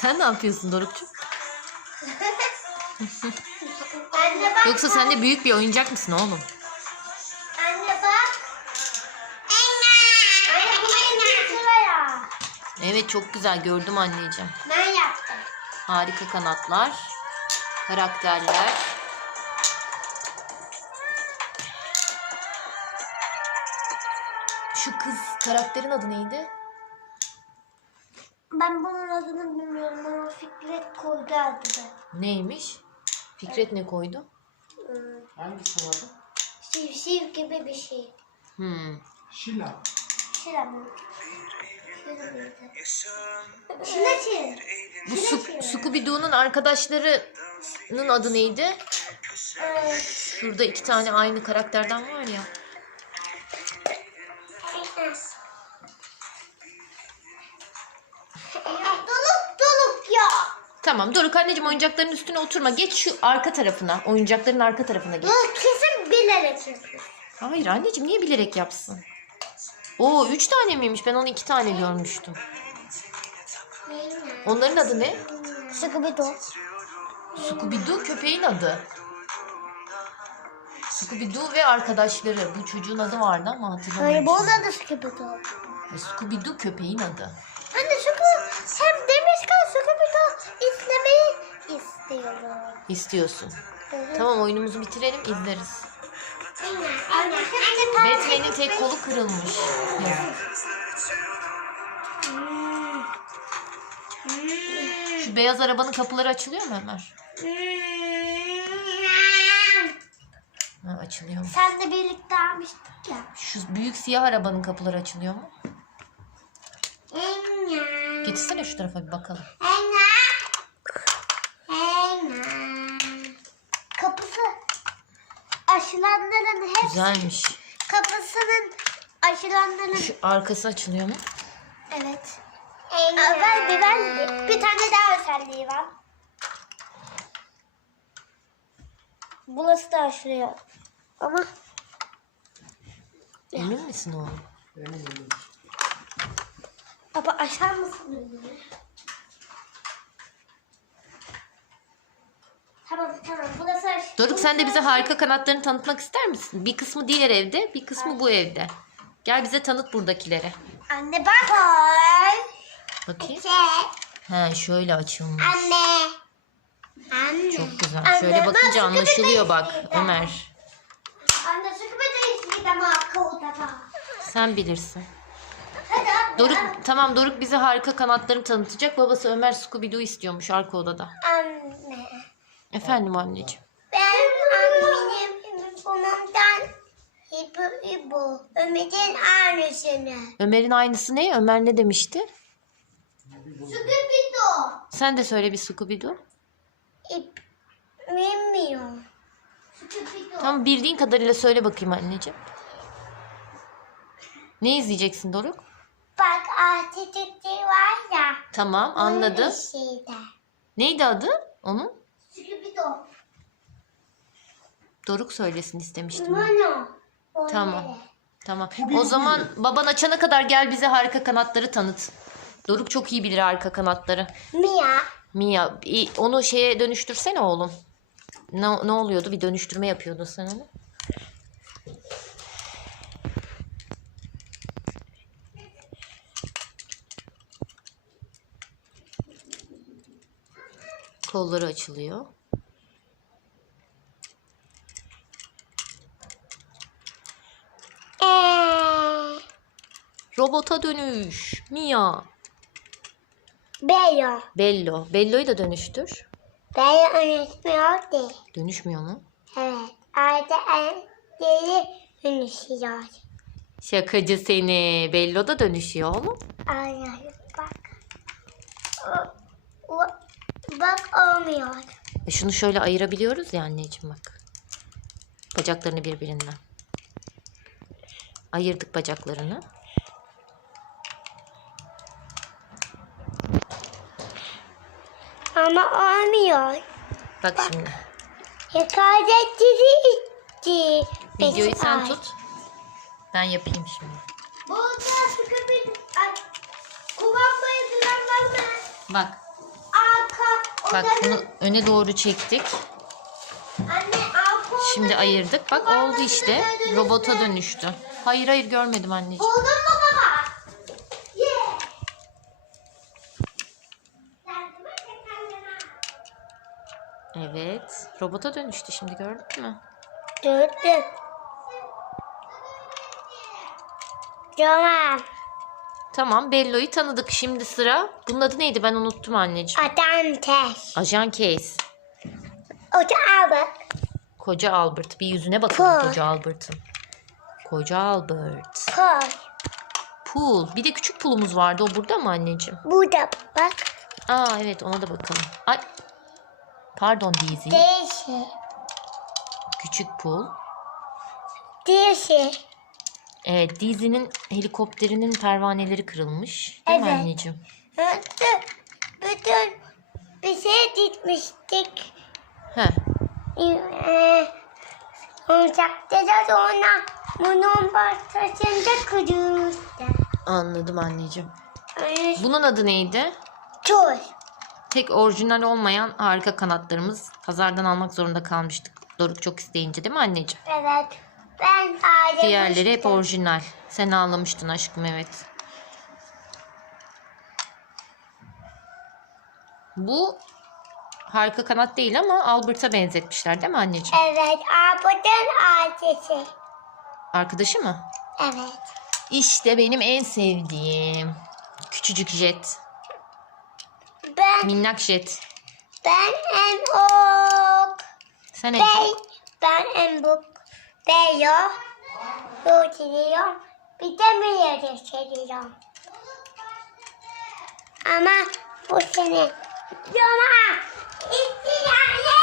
Sen ne yapıyorsun? Anne bak. Yoksa sen de büyük bir oyuncak mısın oğlum? Anne bak. Anne. Anne bu benim sıraya. Evet çok güzel gördüm anneciğim. Ben yaptım. Harika kanatlar. Karakterler. Şu kız karakterin adı neydi? Ben bunun adını bilmiyorum ama Fikret koydu adını. Neymiş? Fikret ne koydu? Hmm, Hangisi vardı? Sivsiv gibi bir şey. Hmm. Şila. Şira mı? Mıydı? Şira çevir. Bu Su Scooby-Doo'nun arkadaşlarının adı neydi? Ee, Şurada iki tane aynı karakterden var ya. Tamam Doruk anneciğim oyuncakların üstüne oturma. Geç şu arka tarafına. Oyuncakların arka tarafına geç. Bu kesin bilerek yapıyor. Hayır anneciğim niye bilerek yapsın? Oo üç tane miymiş? Ben onu iki tane görmüştüm. Onların adı ne? Scooby-Doo. Scooby-Doo köpeğin adı. Scooby-Doo ve arkadaşları. Bu çocuğun adı vardı ama Hayır hatırlamıyorum. bu da Scooby-Doo. E, Scooby-Doo köpeğin adı. Anne Scooby hem demişken Scooby-Doo izlemeyi istiyorum. İstiyorsun. Tamam oyunumuzu bitirelim izleriz. Batman'in tek kolu kırılmış. Yazık. Şu beyaz arabanın kapıları açılıyor mu Ömer? Ha, açılıyor mu? Sen de birlikte almıştık ya. Şu büyük siyah arabanın kapıları açılıyor mu? Getirsene şu tarafa bir bakalım. Anne. Anne. Kapısı aşılanların hepsi. Güzelmiş. Kapısının aşılanların. Şu arkası açılıyor mu? Evet. Aa, ver bir ver bir. Tane daha özelliği var. Burası da aşılıyor. Ama Emin misin oğlum? Baba aşar mısın Tamam tamam burası aş. Doruk sen de bize harika kanatlarını tanıtmak ister misin? Bir kısmı diğer evde, bir kısmı bu evde. Gel bize tanıt buradakileri. Anne bak. Ay. Bakayım. Şey. He şöyle açılmış. Anne. Anne. Çok güzel. Anne, Şöyle bakınca nasıl anlaşılıyor bak Ömer. Anne köpeği izledi ama akıllı Sen bilirsin. Hadi anne. Doruk tamam Doruk bize harika kanatlarını tanıtacak. Babası Ömer Scooby-Doo istiyormuş arka odada. Anne. Efendim anneciğim. Ben annemin babamdan İbu İbu. Ömer'in annesini. Ömer'in aynısı ne? Ömer ne demişti? Scooby-Doo. Sen de söyle bir Scooby-Doo. İp. Bilmiyorum. Scooby-Doo. Tamam bildiğin kadarıyla söyle bakayım anneciğim. Ne izleyeceksin Doruk? Bak Atatürk'ü var ya. Tamam anladım. Şeyde. Neydi adı onun? Scooby-Doo. Doruk söylesin istemiştim. ben. Tamam. Tamam. O zaman baban açana kadar gel bize harika kanatları tanıt. Doruk çok iyi bilir harika kanatları. Mia. Mia i- onu şeye dönüştürsene oğlum. Ne, ne oluyordu? Bir dönüştürme yapıyordun sen onu. Kolları açılıyor. Robota dönüş. Mia. Bello. Bello. Bello'yu da dönüştür. Bello unutmuyor değil. Dönüşmüyor mu? Evet. Arada deli unutuyor. Şakacı seni. Bello da dönüşüyor oğlum. Aynen bak. O, o, bak olmuyor. E şunu şöyle ayırabiliyoruz ya anneciğim bak. Bacaklarını birbirinden. Ayırdık bacaklarını. Ama olmuyor. Bak şimdi. Hikayetleri iki, beş, Videoyu sen ay. tut. Ben yapayım şimdi. Burada sıkı bir... Ay, mı? Bak. Arka. Bak bunu öne doğru çektik. Anne arka. Şimdi ayırdık. Bak oldu işte. Robota dönüştü. Hayır hayır görmedim anneciğim. Buldun mu baba? Yeah. Evet. Robota dönüştü şimdi gördün mü? Gördüm. Tamam. Tamam Bello'yu tanıdık. Şimdi sıra. Bunun adı neydi ben unuttum anneciğim. Adam ters. Ajan Case. O da abi. Koca Albert. Bir yüzüne bakalım Koy. koca Albert'ın. Koca Albert. Koy. Pool. Bir de küçük pool'umuz vardı. O burada mı anneciğim? Burada bak. Aa evet ona da bakalım. Ay. Pardon Dizi. Değişik. Küçük pool. Değişik. Evet Dizi'nin helikopterinin pervaneleri kırılmış. Değil mi Evet. anneciğim? Bütün, bütün bir şey gitmiştik. Heh. Ee, Oyuncakta da sonra bunun başlasında kırılmıştı. Anladım anneciğim. Öyle Bunun adı neydi? Tur. Tek orijinal olmayan harika kanatlarımız. Pazardan almak zorunda kalmıştık. Doruk çok isteyince değil mi anneciğim? Evet. Ben ayrılmıştım. Diğerleri hep orijinal. Sen ağlamıştın aşkım evet. Bu harika kanat değil ama Albert'a benzetmişler değil mi anneciğim? Evet. Abiden ailesi. Arkadaşı mı? Evet. İşte benim en sevdiğim. Küçücük jet. Ben Minnak jet. ben en ok. Sen en Ben çok. ben en buk. Beyo. Yutuluyorum. Bir de Miyo'da seviyorum. Ama bu sene Yoma istiyorum